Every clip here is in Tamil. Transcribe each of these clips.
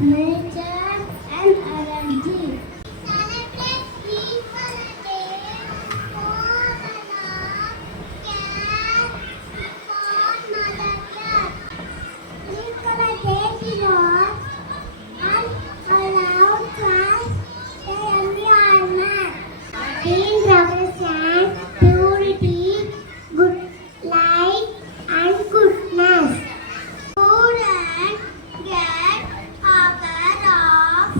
nature and energy. Celebrate People Day for the love, care for Mother Earth. People Day was and allow trust the environment. Green represents purity, good light, and goodness. Students get aware of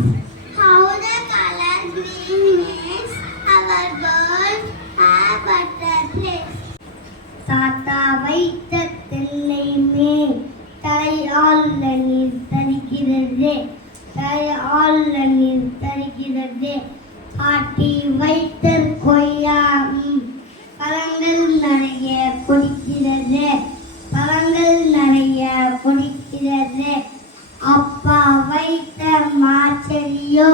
how the color green makes our world a better place. தாத்தா வைத்த தென்னை மேல் தலையால் நீர் தருகிறது, தலையால் நீர் தருகிறது. ஆட்டி வைத்த கொய்யா பழங்கள் நிறைய குடிக்கிறது, பழங்கள் நிறைய குடிக்கிறது. அப்பா வைத்த மாச்செடியோ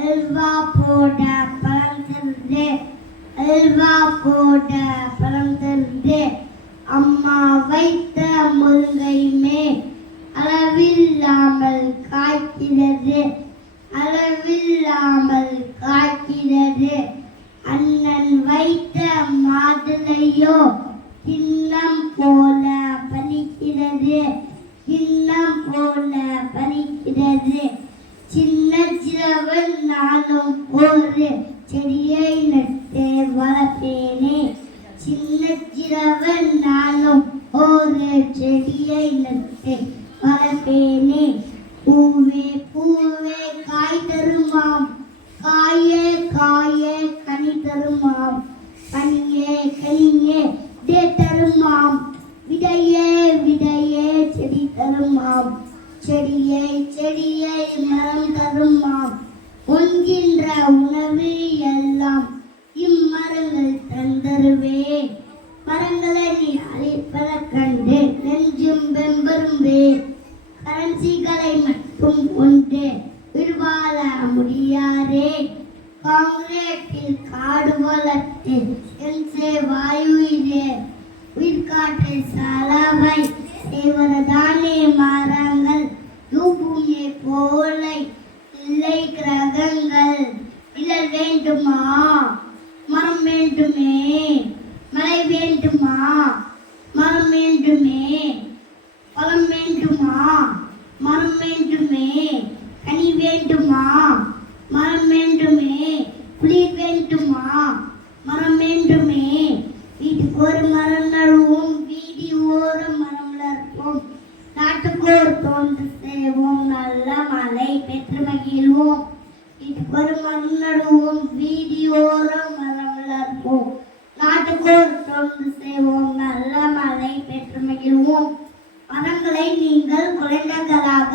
அல்வா போட பழம் தருது, அல்வா போட பழம் தருது. அம்மா வைத்த முருங்கை மேல் அளவில்லாமல் காய்க்கிறது, அளவில்லாமல் காய்க்கிறது. அண்ணன் வைத்த மாதுளையோ கிண்ணம் போல பலிக்கிறது, கிண்ணம் போல பலிக்கிறது. சின்ன சிறுவன் நானும் ஒரு செடியை நட்டு வளர்ப்பேனே, சின்ன சிறுவன் நானும் ஒரு செடியை நட்டு வளர்ப்பேனே. பூவே பூவே காய் தருமாம், காயே காயே கனி தருமாம், கனியே கனியே விதை தருமாம், விதையே விதையே செடி தருமாம், செடியை செடியை மரம் தருமாம். உண்கின்ற உணவு எல்லாம் இம்மரங்கள் தந்தருவே. மரங்களை நீ அழிப்பத கண்டு நெஞ்சும் வெம்பரும்பே. கரன்சிகளை மட்டும் கொண்டு உயிர்வாழ முடியாதே. காங்கிரீட்டில் காடு வளர்த்து வாயுயிரே. உயிர்காற்றை சலவை செய்வதுதானே மரங்கள். பூமியை போல இல்லை கிரகங்கள். நிழல் வேண்டுமா, மரம் வேண்டுமே. மழை வேண்டுமா, மரம் வேண்டுமே. பழம் வேண்டுமா, மரம் வேண்டுமே. கனி வேண்டுமா, மரம் வேண்டுமே. குளிர் வேண்டுமா, மரம் வேண்டுமே. வீட்டுக்கு ஒரு மரம் நடுவோம், வீதி ஓரம் மரம் வளர்ப்போம். நாட்டுக்கு ஒரு தொண்டு செய்வோம், நல்ல மழை பெற்று மகிழ்வோம். வீட்டுக்கு ஒரு மரம் நடுவோம், வீதி ஓரம் மரம் வளர்ப்போம். நாட்டுக்கு ஒரு தொண்டு செய்வோம், நல்ல மழை பெற்று மகிழ்வோம். மரங்களை நீங்கள் குழந்தைகளாக